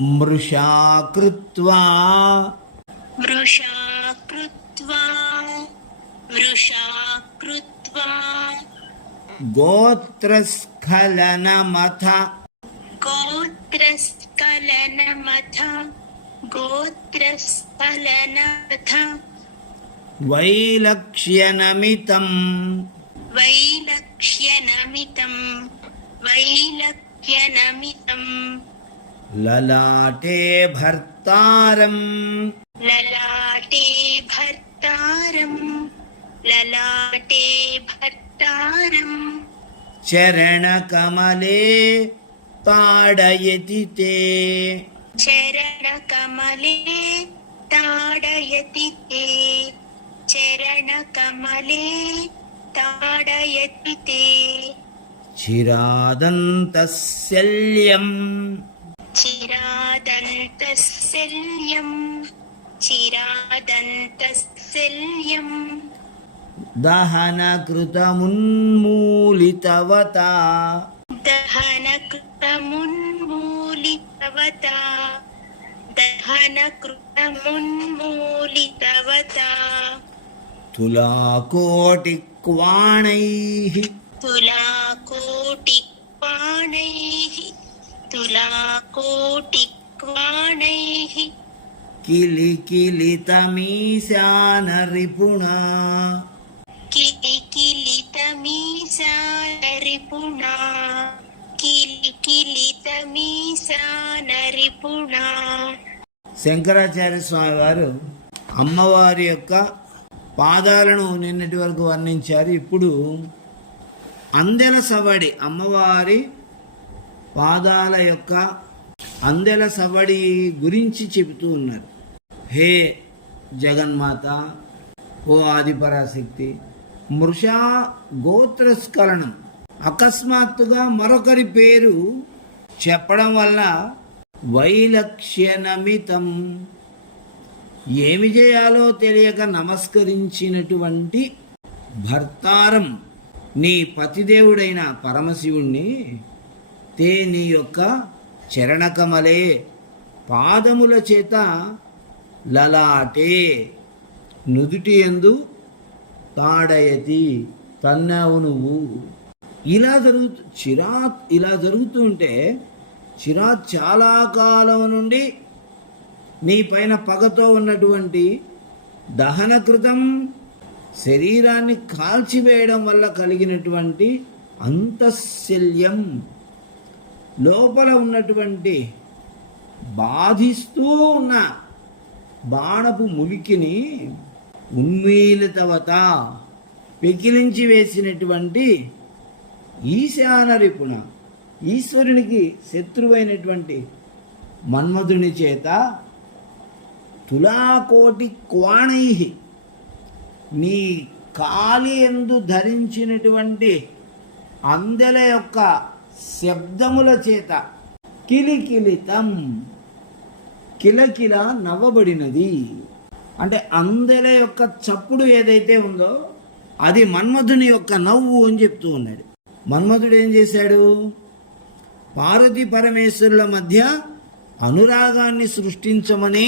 మృషా కృత్వా మృషా కృత్వా మృషా కృత్వా గోత్రస్ఖలనమథ గోత్రస్ఖలనమథ గోత్రస్ఖలనమథ వైలక్ష్యనమితం వైలక్ష్యనమితం వైలక్ష్యనమితం లలాటే భర్తారం లలాటే భర్తారం లలాటే భర్తారం చరణకమలే తాడయతి తే చరణకమలే తాడయతి తే చరణకమలే తాడయతి తే చిరాదంతశల్యం చిరాదంతశల్యం చిరాదంతశల్యం దహనకృతమున్మూలితవత దహనకృతమున్మూలితవత దహనకృతమున్మూలితవత తులాకోటిక్వాణైః తులాకోటిక్వాణైః తులాకోటిక్వాణైః కిలికిలితమీశానరిపుణా కిలికిలితమీశానరిపుణా కిలికిలితమీశానరిపుణా. శంకరాచార్య స్వామి వారు అమ్మవారి యొక్క పాదాలను నిన్నటి వరకు వర్ణించారు. ఇప్పుడు అందెల సవడి, అమ్మవారి పాదాల యొక్క అందెల సవడి గురించి చెబుతూ ఉన్నారు. హే జగన్మాత, ఓ ఆదిపరాశక్తి, మృషా గోత్రస్ఖలనం, అకస్మాత్తుగా మరొకరి పేరు చెప్పడం వల్ల వైలక్ష్యనమితం, ఏమి చేయాలో తెలియక నమస్కరించినటువంటి భర్తారం, నీ పతిదేవుడైన పరమశివుణ్ణి, తే నీ యొక్క చరణకమలే పాదముల చేత, లలాటే నుదుటి యందు, తాడయతి తన్నావు నువ్వు. ఇలా జరుగుతూ ఉంటే చిరాత్ చాలా కాలం నుండి నీ పైన పగతో ఉన్నటువంటి దహనకృతం, శరీరాన్ని కాల్చివేయడం వల్ల కలిగినటువంటి అంతఃశల్యం, లోపల ఉన్నటువంటి బాధిస్తూ ఉన్న బాణపు ములికిని ఉన్మీలితవత, పెకిలించి వేసినటువంటి ఈశానరిపుణ, ఈశ్వరునికి శత్రువైనటువంటి మన్మధుని చేత, తులాకోటి క్వాణై, నీ కాలి యందు ధరించినటువంటి అందెల యొక్క శబ్దముల చేత, కిలికిలితం, కిలకిల నవ్వబడినది. అంటే అందెల యొక్క చప్పుడు ఏదైతే ఉందో అది మన్మధుని యొక్క నవ్వు అని చెప్తూ ఉన్నాడు. మన్మధుడు ఏం చేశాడు? పార్వతీ పరమేశ్వరుల మధ్య అనురాగాన్ని సృష్టించమని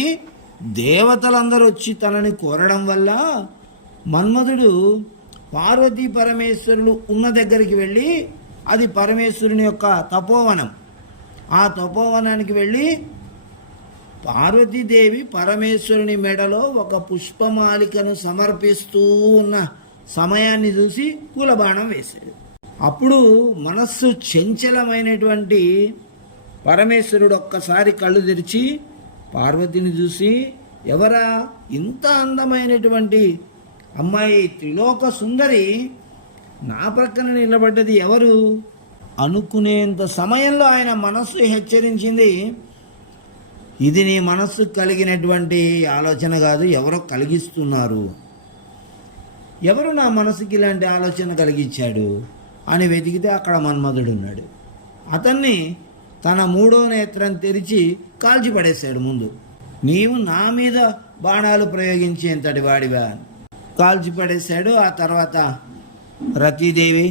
దేవతలందరూ వచ్చి తనని కోరడం వల్ల మన్మధుడు పార్వతీ పరమేశ్వరులు ఉన్న దగ్గరికి వెళ్ళి, అది పరమేశ్వరుని యొక్క తపోవనం, ఆ తపోవనానికి వెళ్ళి పార్వతీదేవి పరమేశ్వరుని మెడలో ఒక పుష్పమాలికను సమర్పిస్తూ ఉన్న సమయాన్ని చూసి కూలబాణం వేశాడు. అప్పుడు మనస్సు చంచలమైనటువంటి పరమేశ్వరుడు ఒక్కసారి కళ్ళు తెరిచి పార్వతిని చూసి, ఎవరా ఇంత అందమైనటువంటి అమ్మాయి, త్రిలోక సుందరి నా ప్రక్కన నిలబడ్డది ఎవరు అనుకునేంత సమయంలో ఆయన మనస్సు హెచ్చరించింది, ఇది నీ మనస్సు కలిగినటువంటి ఆలోచన కాదు, ఎవరో కలిగిస్తున్నారు. ఎవరు నా మనసుకి ఇలాంటి ఆలోచన కలిగించాడు అని వెతికితే అక్కడ మన్మధుడు ఉన్నాడు. అతన్ని తన మూడో నేత్రం తెరిచి కాల్చి పడేశాడు. ముందు నీవు నా మీద బాణాలు ప్రయోగించేంతటి వాడివా కాల్చి పడేశాడు. ఆ తర్వాత రతీదేవి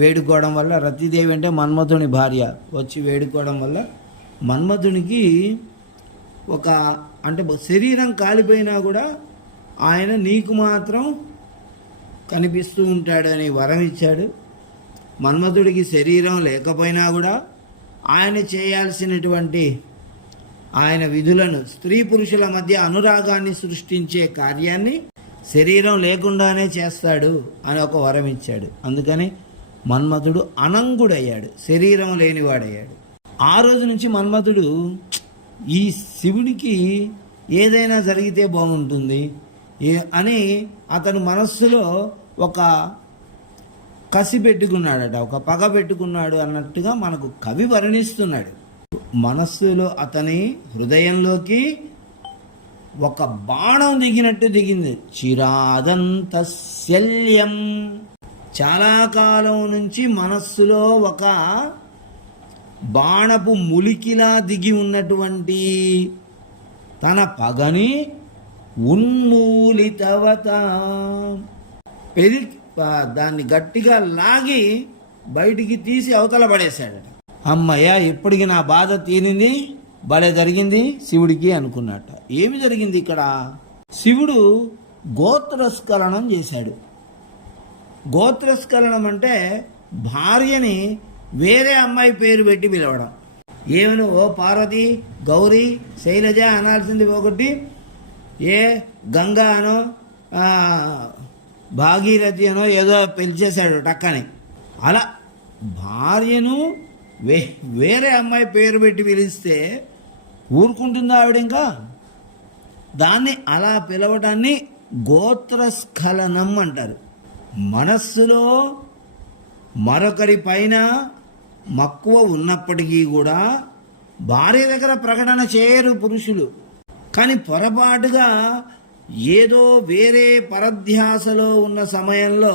వేడుకోవడం వల్ల, రతీదేవి అంటే మన్మధుని భార్య, వచ్చి వేడుకోవడం వల్ల మన్మధునికి ఒక అంటే శరీరం కాలిపోయినా కూడా ఆయన నీకు మాత్రం కనిపిస్తూ ఉంటాడని వరం ఇచ్చాడు. మన్మధుడికి శరీరం లేకపోయినా కూడా ఆయన చేయాల్సినటువంటి ఆయన విధులను, స్త్రీ పురుషుల మధ్య అనురాగాన్ని సృష్టించే కార్యాన్ని శరీరం లేకుండానే చేస్తాడు అని ఒక వరం ఇచ్చాడు. అందుకని మన్మధుడు అనంగుడయ్యాడు, శరీరం లేనివాడయ్యాడు. ఆ రోజు నుంచి మన్మధుడు ఈ శివుడికి ఏదైనా జరిగితే బాగుంటుంది అని అతను మనస్సులో ఒక కసి పెట్టుకున్నాడట, ఒక పగ పెట్టుకున్నాడు అన్నట్టుగా మనకు కవి వర్ణిస్తున్నాడు. మనస్సులో అతని హృదయంలోకి ఒక బాణం దిగినట్టు దిగింది. చిరాదంత శల్యం, చాలా కాలం నుంచి మనస్సులో ఒక బాణపు ములికిలా దిగి ఉన్నటువంటి తన పగని ఉన్మూలితవత దాన్ని గట్టిగా లాగి బయటికి తీసి అవతల పడేశాడట. అమ్మయ్య, ఇప్పటికి నా బాధ తీరింది, భలే జరిగింది శివుడికి అనుకున్నట్ట. ఏమి జరిగింది ఇక్కడ? శివుడు గోత్రస్ఖలనం చేశాడు. గోత్రస్ఖలనం అంటే భార్యని వేరే అమ్మాయి పేరు పెట్టి పిలవడం. ఏమను, ఓ పార్వతి, గౌరీ, శైలజ అనాల్సింది ఒకటి, ఏ గంగా అనో భాగీరథి అనో ఏదో పిలిచేశాడు టక్కని. అలా భార్యను వేరే అమ్మాయి పేరు పెట్టి పిలిస్తే ఊరుకుంటుందా ఆవిడ? ఇంకా దాన్ని అలా పిలవటాన్ని గోత్రస్ఖలనం అంటారు. మనస్సులో మరొకరి పైన మక్కువ ఉన్నప్పటికీ కూడా భార్య దగ్గర ప్రకటన చేయరు పురుషులు. కానీ పొరపాటుగా ఏదో వేరే పరధ్యాసలో ఉన్న సమయంలో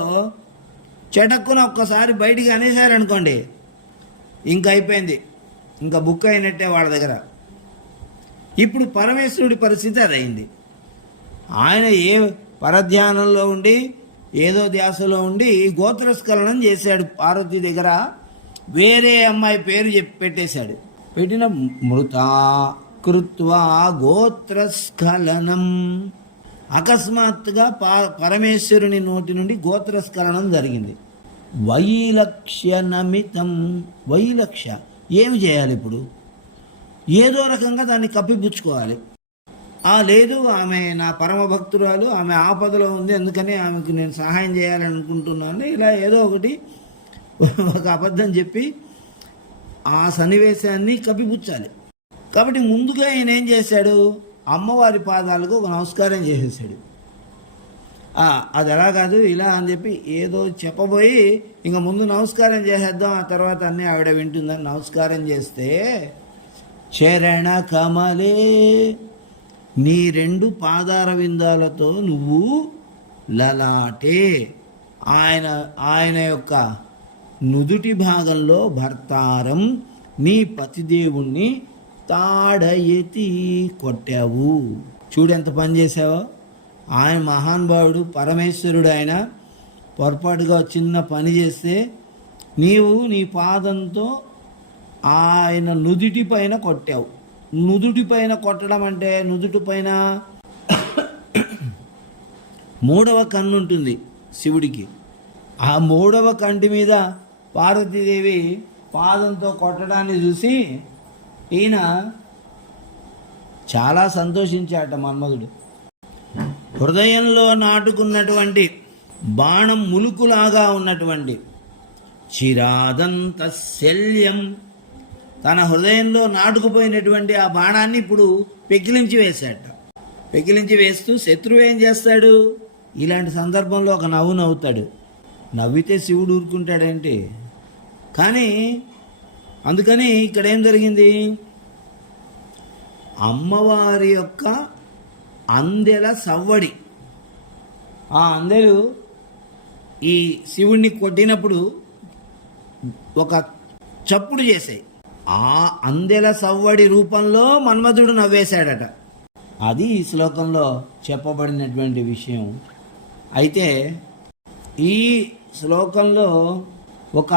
చెటక్కున ఒక్కసారి బయటికి అనేసారనుకోండి, ఇంకా అయిపోయింది, ఇంకా బుక్ అయినట్టే వాళ్ళ దగ్గర. ఇప్పుడు పరమేశ్వరుడి పరిస్థితి అదైంది. ఆయన ఏ పరధ్యానంలో ఉండి ఏదో ధ్యాసలో ఉండి గోత్రస్ఖలనం చేశాడు. పార్వతి దగ్గర వేరే అమ్మాయి పేరు పెట్టేశాడు. పెట్టిన మృతా కృత్వా గోత్రస్ఖలనం, అకస్మాత్తుగా పరమేశ్వరుని నోటి నుండి గోత్రస్ఖలనం జరిగింది. వైలక్ష్యనమితం, వైలక్ష్య ఏమి చేయాలి ఇప్పుడు? ఏదో రకంగా దాన్ని కప్పిపుచ్చుకోవాలి. లేదు, ఆమె నా పరమ భక్తురాలు, ఆమె ఆపదలో ఉంది, అందుకని ఆమెకు నేను సహాయం చేయాలనుకుంటున్నాను, ఇలా ఏదో ఒకటి ఒక అబద్ధం చెప్పి ఆ సన్నివేశాన్ని కప్పిపుచ్చాలి. కాబట్టి ముందుగా ఆయన ఏం చేశాడు? అమ్మవారి పాదాలకు ఒక నమస్కారం చేసేసాడు. అది ఎలా కాదు, ఇలా అని చెప్పి ఏదో చెప్పబోయి ఇంకా ముందు నమస్కారం చేసేద్దాం, ఆ తర్వాత అన్నీ ఆవిడ వింటుందని నమస్కారం చేస్తే, చరణ కమలే, నీ 2 పాదార విందాలతో నువ్వు లలాటే, ఆయన యొక్క నుదుటి భాగంలో భర్తారం, నీ పతిదేవుణ్ణి తాడయతి కొట్టావు. చూడెంత పని చేసావో. ఆయన మహానుభావుడు, పరమేశ్వరుడు. ఆయన పొరపాటుగా చిన్న పని చేస్తే నీవు నీ పాదంతో ఆయన నుదుటి పైన కొట్టావు. నుదుటి పైన కొట్టడం అంటే నుదుటి పైన 3వ కన్ను ఉంటుంది శివుడికి. ఆ 3వ కంటి మీద పార్వతీదేవి పాదంతో కొట్టడాన్ని చూసి ఈయన చాలా సంతోషించాట మన్మధుడు. హృదయంలో నాటుకున్నటువంటి బాణం ములుకులాగా ఉన్నటువంటి చిరాదంత శల్యం, తన హృదయంలో నాటుకుపోయినటువంటి ఆ బాణాన్ని ఇప్పుడు పెకిలించి వేశాట. పెకిలించి వేస్తూ శత్రువు ఏం చేస్తాడు? ఇలాంటి సందర్భంలో ఒక నవ్వు నవ్వుతాడు. నవ్వితే శివుడు ఊరుకుంటాడేంటి? కానీ అందుకని ఇక్కడ ఏం జరిగింది? అమ్మవారి యొక్క అందెల సవ్వడి, ఆ అందెలు ఈ శివుణ్ణి కొట్టినప్పుడు ఒక చప్పుడు చేశాయి. ఆ అందెల సవ్వడి రూపంలో మన్మధుడు నవ్వేశాడట. అది ఈ శ్లోకంలో చెప్పబడినటువంటి విషయం. అయితే ఈ శ్లోకంలో ఒక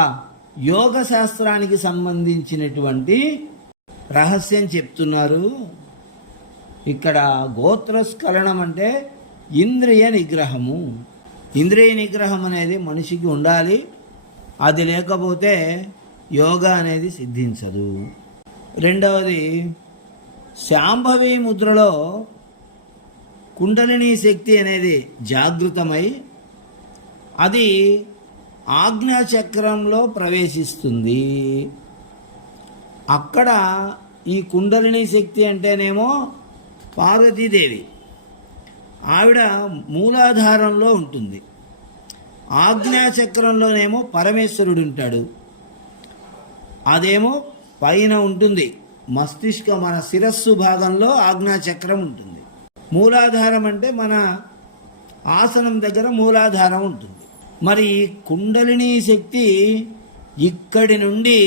యోగ శాస్త్రానికి సంబంధించినటువంటి రహస్యం చెప్తున్నారు. ఇక్కడ గోత్రస్ఖలనం అంటే ఇంద్రియ నిగ్రహము. ఇంద్రియ నిగ్రహం అనేది మనిషికి ఉండాలి. అది లేకపోతే యోగా అనేది సిద్ధించదు. రెండవది, శాంభవి ముద్రలో కుండలిని శక్తి అనేది జాగృతమై అది ఆజ్ఞాచక్రంలో ప్రవేశిస్తుంది. అక్కడ ఈ కుండలిని శక్తి అంటేనేమో పార్వతీదేవి, ఆవిడ మూలాధారంలో ఉంటుంది. ఆజ్ఞాచక్రంలోనేమో పరమేశ్వరుడు ఉంటాడు. అదేమో పైన ఉంటుంది, మన శిరస్సు భాగంలో ఆజ్ఞాచక్రం ఉంటుంది. మూలాధారం అంటే మన ఆసనం దగ్గర మూలాధారం ఉంటుంది. మరి కుండలిని శక్తి ఇక్కడి నుండి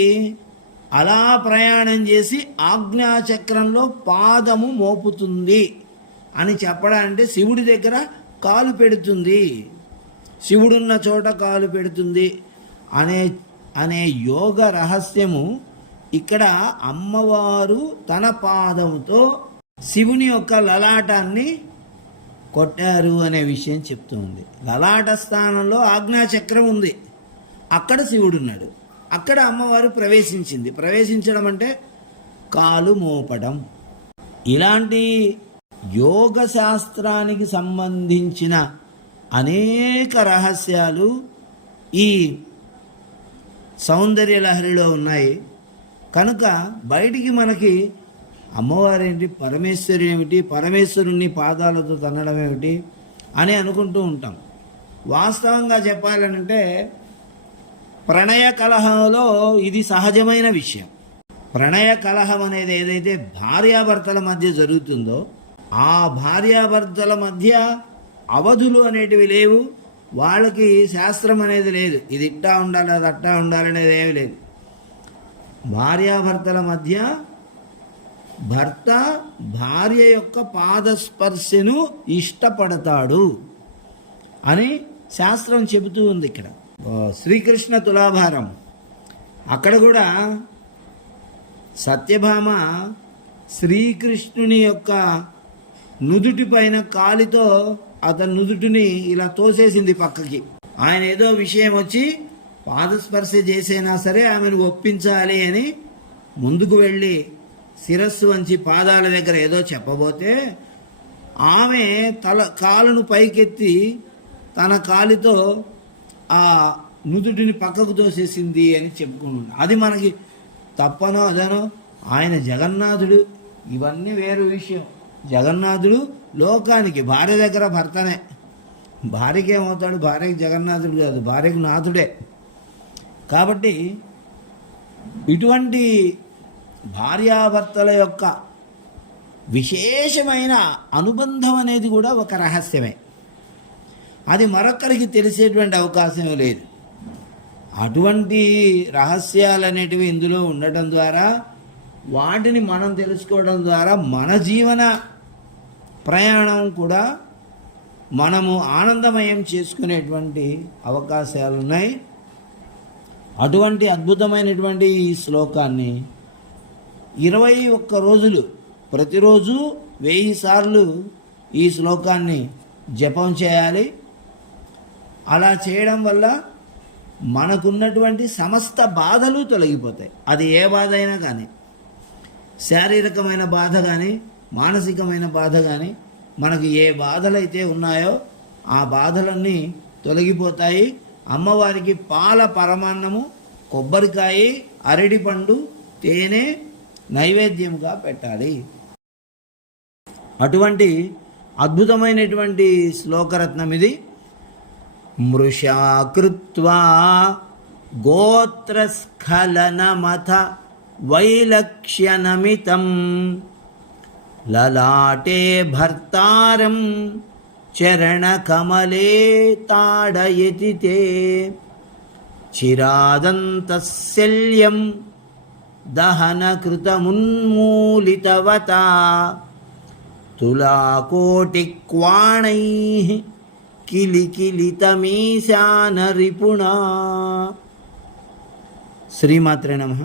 అలా ప్రయాణం చేసి ఆజ్ఞాచక్రంలో పాదము మోపుతుంది అని చెప్పడాలంటే శివుడి దగ్గర కాలు పెడుతుంది, శివుడున్న చోట కాలు పెడుతుంది అనే యోగ రహస్యము ఇక్కడ అమ్మవారు తన పాదముతో శివుని యొక్క లలాటాన్ని కొట్టారు అనే విషయం చెప్తుంది. లలాట స్థానంలో ఆజ్ఞాచక్రం ఉంది, అక్కడ శివుడు ఉన్నాడు, అక్కడ అమ్మవారు ప్రవేశించింది. ప్రవేశించడం అంటే కాలు మోపడం. ఇలాంటి యోగ శాస్త్రానికి సంబంధించిన అనేక రహస్యాలు ఈ సౌందర్య లహరిలో ఉన్నాయి. కనుక బయటికి మనకి అమ్మవారేంటి, పరమేశ్వరి ఏమిటి, పరమేశ్వరుని పాదాలతో తన్నడం ఏమిటి అని అనుకుంటూ ఉంటాం. వాస్తవంగా చెప్పాలంటే ప్రణయ కలహంలో ఇది సహజమైన విషయం. ప్రణయ కలహం అనేది ఏదైతే భార్యాభర్తల మధ్య జరుగుతుందో ఆ భార్యాభర్తల మధ్య అవధులు అనేటివి లేవు. వాళ్ళకి శాస్త్రం అనేది లేదు, ఇది ఇట్టా ఉండాలి అది అట్టా ఉండాలి అనేది ఏమి లేదు. భార్యాభర్తల మధ్య భర్త భార్య యొక్క పాదస్పర్శను ఇష్టపడతాడు అని శాస్త్రం చెబుతూ ఉంది. ఇక్కడ శ్రీకృష్ణ తులాభారం, అక్కడ కూడా సత్యభామ శ్రీకృష్ణుని యొక్క నుదుటి పైన కాలితో అతని నుదుటిని ఇలా తోసేసింది పక్కకి. ఆయన ఏదో విషయం వచ్చి పాదస్పర్శ చేసైనా సరే ఆమెను ఒప్పించాలి అని ముందుకు వెళ్ళి శిరస్సు వంచి పాదాల దగ్గర ఏదో చెప్పబోతే ఆమె కాలును పైకెత్తి తన కాలితో ఆ నుదుటిని పక్కకు తోసేసింది అని చెప్పుకున్నాడు. అది మనకి తప్పనో అదనో, ఆయన జగన్నాథుడు, ఇవన్నీ వేరు విషయం. జగన్నాథుడు లోకానికి, భార్య దగ్గర భర్తనే, భార్యకి ఏమవుతాడు, భార్యకి జగన్నాథుడు కాదు, భార్యకు నాథుడే. కాబట్టి ఇటువంటి భార్యాభర్తల యొక్క విశేషమైన అనుబంధం అనేది కూడా ఒక రహస్యమే. అది మరొకరికి తెలిసేటువంటి అవకాశం లేదు. అటువంటి రహస్యాలు అనేటివి ఇందులో ఉండటం ద్వారా, వాటిని మనం తెలుసుకోవడం ద్వారా మన జీవన ప్రయాణం కూడా మనము ఆనందమయం చేసుకునేటువంటి అవకాశాలు ఉన్నాయి. అటువంటి అద్భుతమైనటువంటి ఈ శ్లోకాన్ని 21 రోజులు ప్రతిరోజు 1000 సార్లు ఈ శ్లోకాన్ని జపం చేయాలి. అలా చేయడం వల్ల మనకున్నటువంటి సమస్త బాధలు తొలగిపోతాయి. అది ఏ బాధ అయినా కానీ, శారీరకమైన బాధ కానీ మానసికమైన బాధ కానీ, మనకు ఏ బాధలు అయితే ఉన్నాయో ఆ బాధలన్నీ తొలగిపోతాయి. అమ్మవారికి పాల పరమాన్నము, కొబ్బరికాయ, అరటిపండు, తేనె నైవేద్యంగా పెట్టాలి. అటువంటి అద్భుతమైనటువంటి శ్లోకరత్నం ఇది. మృషా కృత్వా గోత్రస్ఖలనమథ వైలక్ష్యనమితం లలాటే భర్తారం చరణకమలే తాడయతి తే చిరాదంతశల్యం దహనకృతమున్మూలితవతా తులాకోటిక్వాణైః కిలికిలితమీశాన రిపుణా. శ్రీమాత్రే నమః.